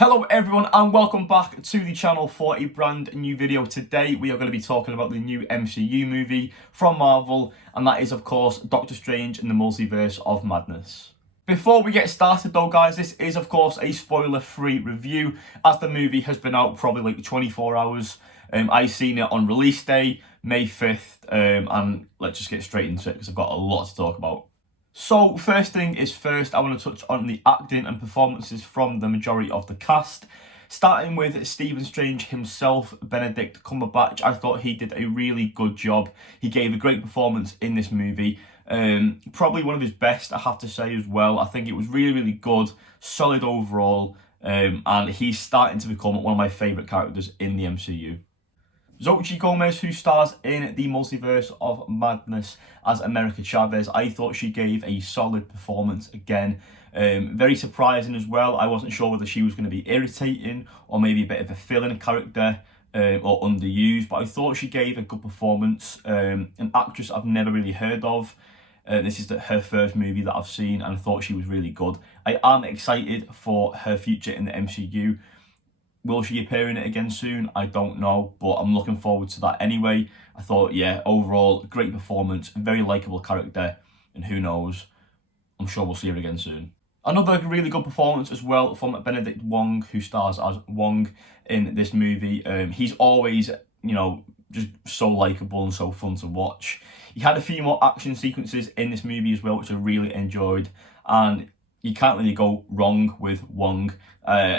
Hello everyone and welcome back to the channel for a brand new video. Today we are going to be talking about the new MCU movie from Marvel, and that is of course Doctor Strange in the Multiverse of Madness. Before we get started though guys, this is of course a spoiler free review as the movie has been out probably like 24 hours. I seen it on release day, May 5th, and let's just get straight into it because I've got a lot to talk about. So first thing is first, I want to touch on the acting and performances from the majority of the cast. Starting with Stephen Strange himself, Benedict Cumberbatch, I thought he did a really good job. He gave a great performance in this movie. Probably one of his best, I have to say as well. I think it was really good, solid overall, and he's starting to become one of my favourite characters in the MCU. Xochitl Gomez, who stars in the Multiverse of Madness as America Chavez, I thought she gave a solid performance again. Very surprising as well. I wasn't sure whether she was going to be irritating or maybe a bit of a fill-in character or underused, but I thought she gave a good performance. An actress I've never really heard of. This is her first movie that I've seen, and I thought she was really good. I am excited for her future in the MCU. Will she appear in it again soon? I don't know, but I'm looking forward to that anyway. I thought, yeah, overall, great performance, very likeable character, and who knows, I'm sure we'll see her again soon. Another really good performance as well from Benedict Wong, who stars as Wong in this movie. He's always, just so likeable and so fun to watch. He had a few more action sequences in this movie as well, which I really enjoyed, and you can't really go wrong with Wong.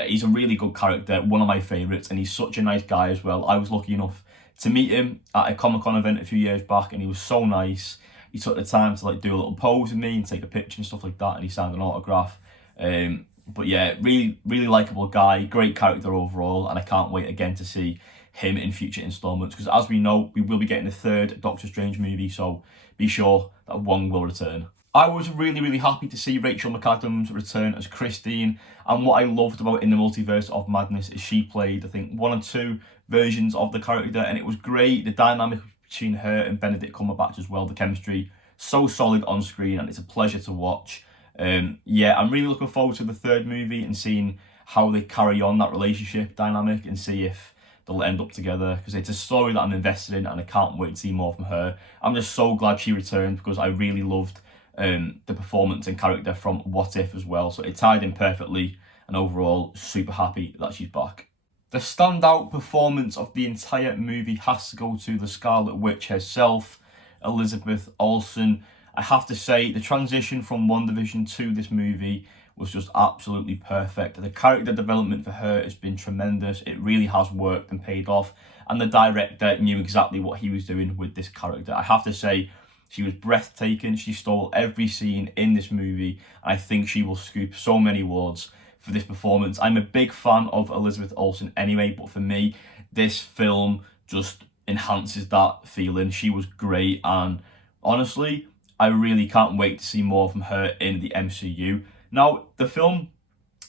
He's a really good character, one of my favourites, and he's such a nice guy as well. I was lucky enough to meet him at a Comic-Con event a few years back, and he was so nice. He took the time to do a little pose with me and take a picture and stuff like that, and he signed an autograph. But yeah, really likeable guy, great character overall, and I can't wait again to see him in future installments, because as we know, we will be getting a third Doctor Strange movie, so be sure that Wong will return. I was really happy to see Rachel McAdams return as Christine, and what I loved about In the Multiverse of Madness is she played, I think, one or two versions of the character, and it was great. The dynamic between her and Benedict Cumberbatch as well, the chemistry, so solid on screen, and it's a pleasure to watch. Yeah, I'm really looking forward to the third movie and seeing how they carry on that relationship dynamic and see if they'll end up together, because it's a story that I'm invested in and I can't wait to see more from her. I'm just so glad she returned because I really loved the performance and character from What If as well, so it tied in perfectly, and overall super happy that she's back. The standout performance of the entire movie has to go to the Scarlet Witch herself, Elizabeth Olsen. I have to say the transition from WandaVision to this movie was just absolutely perfect. The character development for her has been tremendous. It really has worked and paid off, and the director knew exactly what he was doing with this character. I have to say, she was breathtaking. She stole every scene in this movie. I think she will scoop so many awards for this performance. I'm a big fan of Elizabeth Olsen anyway, but for me, this film just enhances that feeling. She was great, and honestly, I really can't wait to see more from her in the MCU. Now, the film,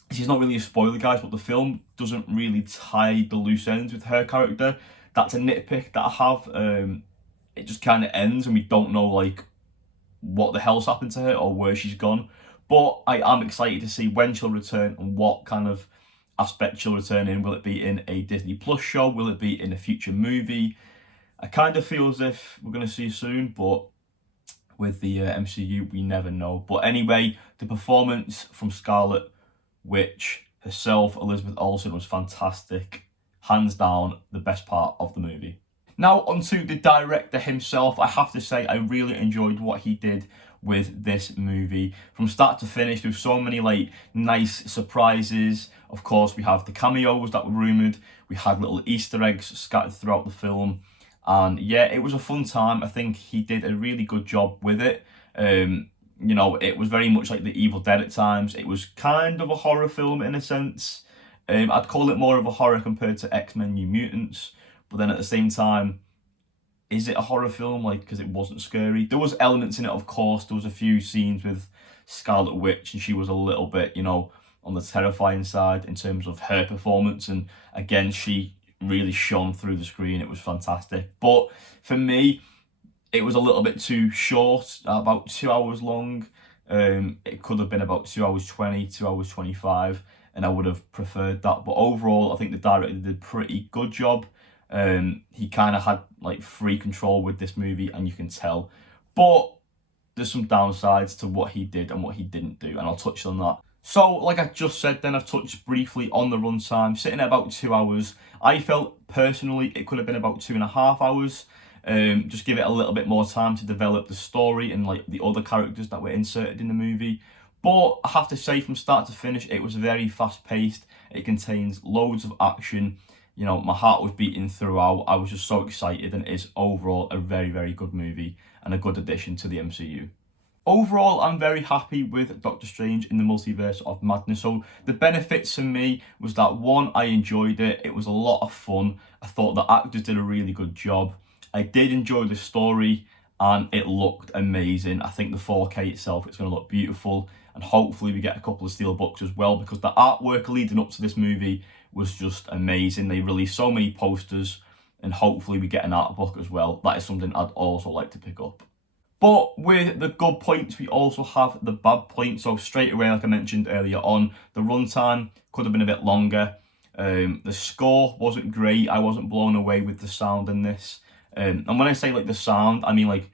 this is not really a spoiler, guys, but the film doesn't really tie the loose ends with her character. That's a nitpick that I have. It just kind of ends and we don't know what the hell's happened to her or where she's gone. But I am excited to see when she'll return and what kind of aspect she'll return in. Will it be in a Disney Plus show? Will it be in a future movie? I kind of feel as if we're going to see soon, but with the MCU, we never know. But anyway, the performance from Scarlet Witch herself, Elizabeth Olsen, was fantastic. Hands down, the best part of the movie. Now onto the director himself. I have to say I really enjoyed what he did with this movie from start to finish. There's so many nice surprises. Of course, we have the cameos that were rumoured. We had little Easter eggs scattered throughout the film, and yeah, it was a fun time. I think he did a really good job with it. It was very much like The Evil Dead at times. It was kind of a horror film in a sense. I'd call it more of a horror compared to X-Men New Mutants. But then at the same time, is it a horror film? Because it wasn't scary. There was elements in it, of course. There was a few scenes with Scarlet Witch, and she was a little bit, on the terrifying side in terms of her performance. And again, she really shone through the screen. It was fantastic. But for me, it was a little bit too short, about 2 hours long. It could have been about 2 hours 20, 2 hours 25. and I would have preferred that. But overall, I think the director did a pretty good job. He kind of had like free control with this movie, and you can tell. But there's some downsides to what he did and what he didn't do, and I'll touch on that. So, like I just said, then I've touched briefly on the runtime, sitting at about 2 hours. I felt personally it could have been about 2.5 hours. Just give it a little bit more time to develop the story and like the other characters that were inserted in the movie. But I have to say, from start to finish, it was very fast paced. It contains loads of action. You know, my heart was beating throughout. I was just so excited, and it is overall a very, very good movie and a good addition to the MCU. Overall, I'm very happy with Doctor Strange in the Multiverse of Madness. So the benefits for me was that, one, I enjoyed it. It was a lot of fun. I thought the actors did a really good job. I did enjoy the story, and it looked amazing. I think the 4K itself, it's going to look beautiful, and hopefully we get a couple of steelbooks as well, because the artwork leading up to this movie was just amazing. They released so many posters, and hopefully we get an art book as well. That is something I'd also like to pick up. But with the good points, we also have the bad points. So straight away, like I mentioned earlier on, the runtime could have been a bit longer. The score wasn't great. I wasn't blown away with the sound in this. And when I say like the sound, I mean like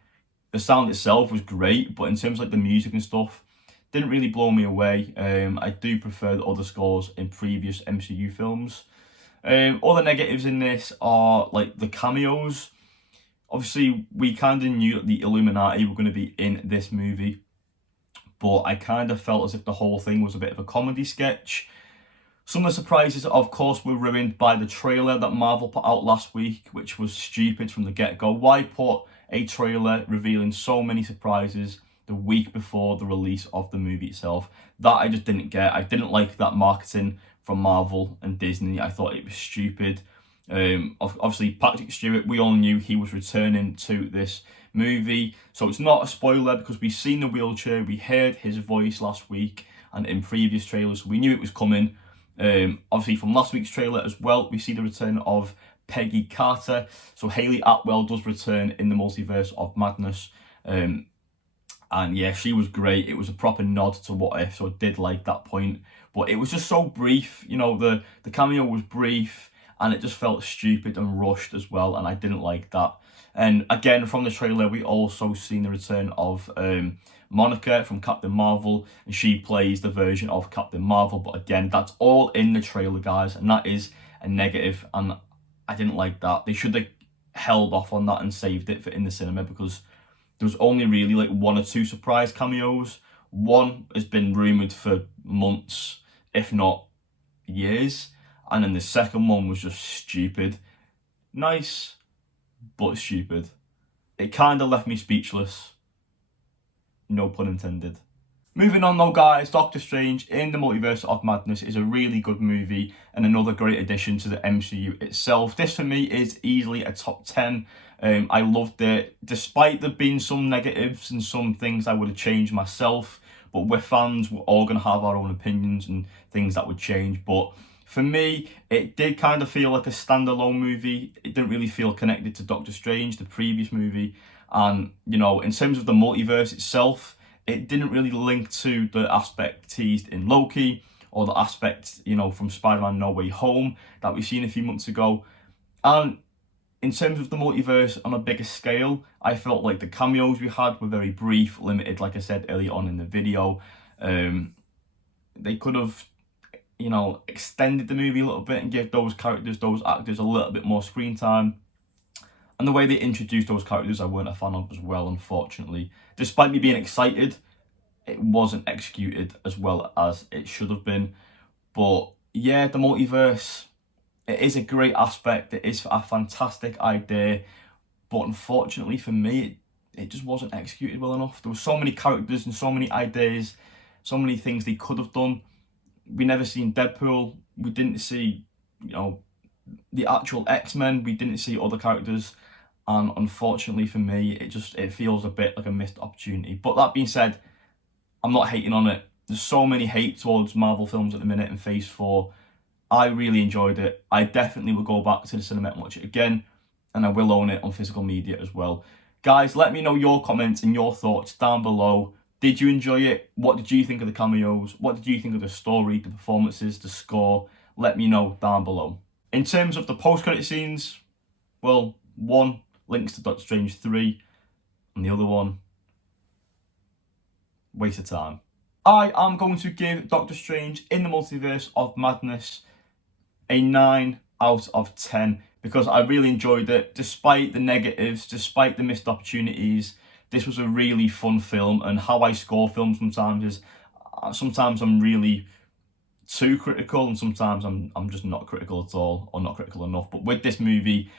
the sound itself was great, but in terms of like the music and stuff, didn't really blow me away. I do prefer the other scores in previous MCU films. Other negatives in this are like the cameos. Obviously, we kind of knew that the Illuminati were going to be in this movie, but I kind of felt as if the whole thing was a bit of a comedy sketch. Some of the surprises, of course, were ruined by the trailer that Marvel put out last week, which was stupid from the get-go. Why put a trailer revealing so many surprises the week before the release of the movie itself? That I just didn't get. I didn't like that marketing from Marvel and Disney. I thought it was stupid. Obviously, Patrick Stewart, we all knew he was returning to this movie, so it's not a spoiler because we've seen the wheelchair, we heard his voice last week and in previous trailers, so we knew it was coming. Obviously, from last week's trailer as well, we see the return of Peggy Carter, so Hayley Atwell does return in the Multiverse of Madness. And yeah, she was great. It was a proper nod to What If, so I did like that point, but it was just so brief. You know, the cameo was brief, and it just felt stupid and rushed as well, and I didn't like that. And again, from the trailer, we also seen the return of Monica from Captain Marvel, and she plays the version of Captain Marvel, but again, that's all in the trailer, guys, and that is a negative, and I didn't like that. They should have held off on that and saved it for in the cinema, because there was only really like 1 or 2 surprise cameos. One has been rumoured for months, if not years, and then the second one was just stupid. Nice, but stupid. It kind of left me speechless. No pun intended. Moving on though, guys, Doctor Strange in the Multiverse of Madness is a really good movie and another great addition to the MCU itself. This for me is easily a top 10. I loved it, despite there being some negatives and some things I would have changed myself. But we're fans, we're all going to have our own opinions and things that would change. But for me, it did kind of feel like a standalone movie. It didn't really feel connected to Doctor Strange, the previous movie. And, you know, in terms of the multiverse itself, it didn't really link to the aspect teased in Loki or the aspect, you know, from Spider-Man No Way Home that we've seen a few months ago. And in terms of the multiverse on a bigger scale, I felt like the cameos we had were very brief, limited, like I said earlier on in the video. They could have, you know, extended the movie a little bit and give those characters, those actors a little bit more screen time. And the way they introduced those characters, I weren't a fan of as well, unfortunately. Despite me being excited, it wasn't executed as well as it should have been. But yeah, the multiverse, it is a great aspect. It is a fantastic idea. But unfortunately for me, it just wasn't executed well enough. There were so many characters and so many ideas, so many things they could have done. We never seen Deadpool. We didn't see, you know, the actual X-Men. We didn't see other characters. And unfortunately for me, it feels a bit like a missed opportunity. But that being said, I'm not hating on it. There's so many hate towards Marvel films at the minute in Phase 4. I really enjoyed it. I definitely will go back to the cinema and watch it again. And I will own it on physical media as well. Guys, let me know your comments and your thoughts down below. Did you enjoy it? What did you think of the cameos? What did you think of the story, the performances, the score? Let me know down below. In terms of the post-credit scenes, well, one links to Doctor Strange 3, and the other one, waste of time. I am going to give Doctor Strange in the Multiverse of Madness a 9 out of 10 because I really enjoyed it. Despite the negatives, despite the missed opportunities, this was a really fun film. And how I score films sometimes is, sometimes I'm really too critical and sometimes I'm just not critical at all, or not critical enough. But with this movie,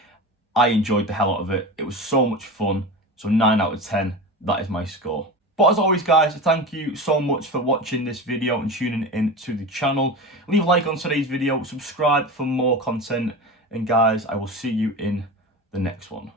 I enjoyed the hell out of it. It was so much fun. So 9 out of 10, that is my score. But as always, guys, thank you so much for watching this video and tuning in to the channel. Leave a like on today's video, subscribe for more content, and guys, I will see you in the next one.